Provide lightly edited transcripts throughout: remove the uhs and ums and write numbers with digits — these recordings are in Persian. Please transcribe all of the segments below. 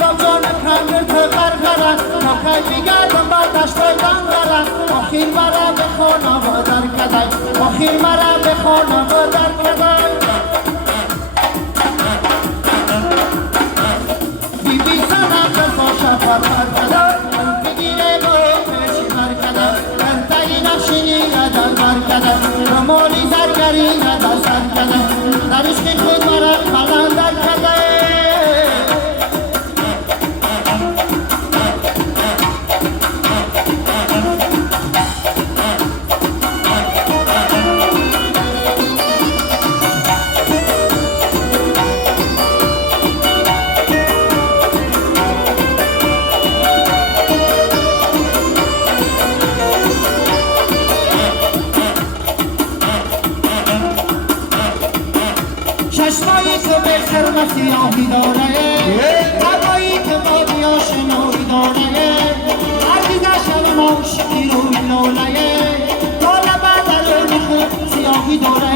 با جان کندر تو برگرد تا که میگردم با دشت دنگرد آخیر مرا به خانم و در کدای آخیر مرا به خانم و در کدای بی بی سنم دفا شفر برکدای بگیره با پیشی برکدای برتایی نقشینی یدر برکدای رمالی زرگری یدر سرکدای در عشق خود مرا خلن در کدای چشمایی تو به خرم سیاهی داره هوایی که با بیا شنایی داره عزیز شب موشی روی لوله لاله بدل خود سیاهی داره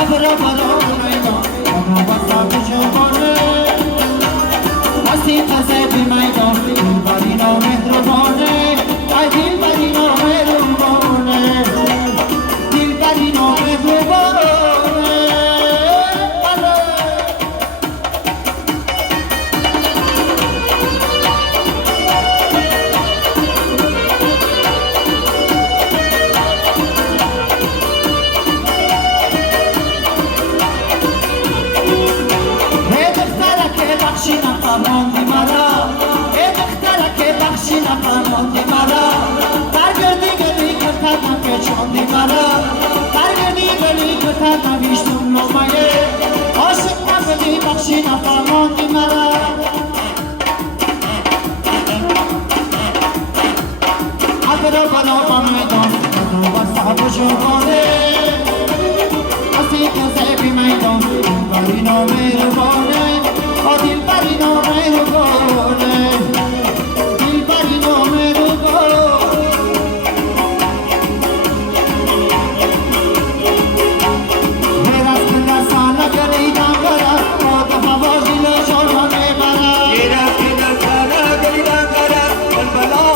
ابرا برا میدان اونو بسا بجوانه هستی تزه بی میدان دلبرینا مهربانه ای دلبرینا مهربانه دلبرینا مهربانه بخشی نفهماندی مرا ای دخترک بخشی نفهماندی مرا برگردی گلی کتر نپیچاندی مرا برگردی گلی کتر نویشتم نامه عاشق نبودی بخشی نفهماندی مرا ابرا برا با میدان بدو و صحب جوانه هستی کسی بی میدان بری نامهربانه دلبری نامهربانه دلبری نامهربانه میرس که دستانه گریدم برد آد هوا زیل شما میبرد میرس که دستانه گریدم برد بلبلا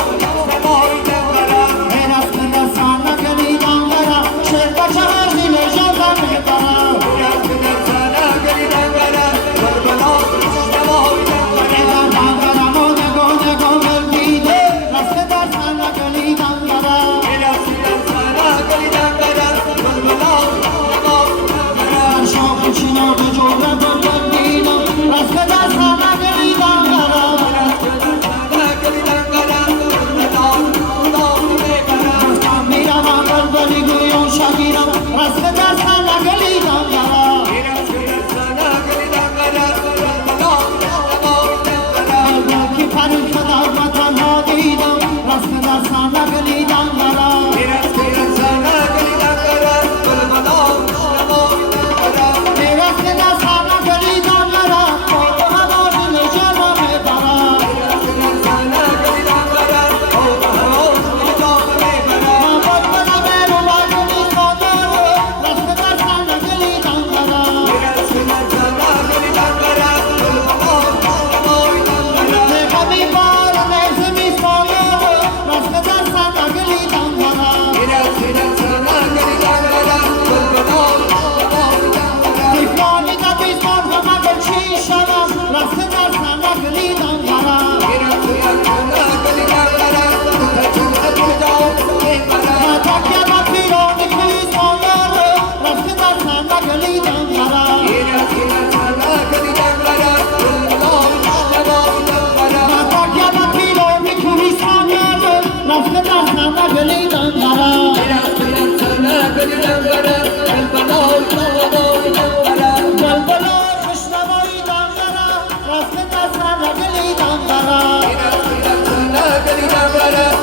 سمایدم برد میرس که دستانه گریدم برد شیر بچه ها زیل شما میبرد میرس که دستانه گریدم برد بلبلا Gari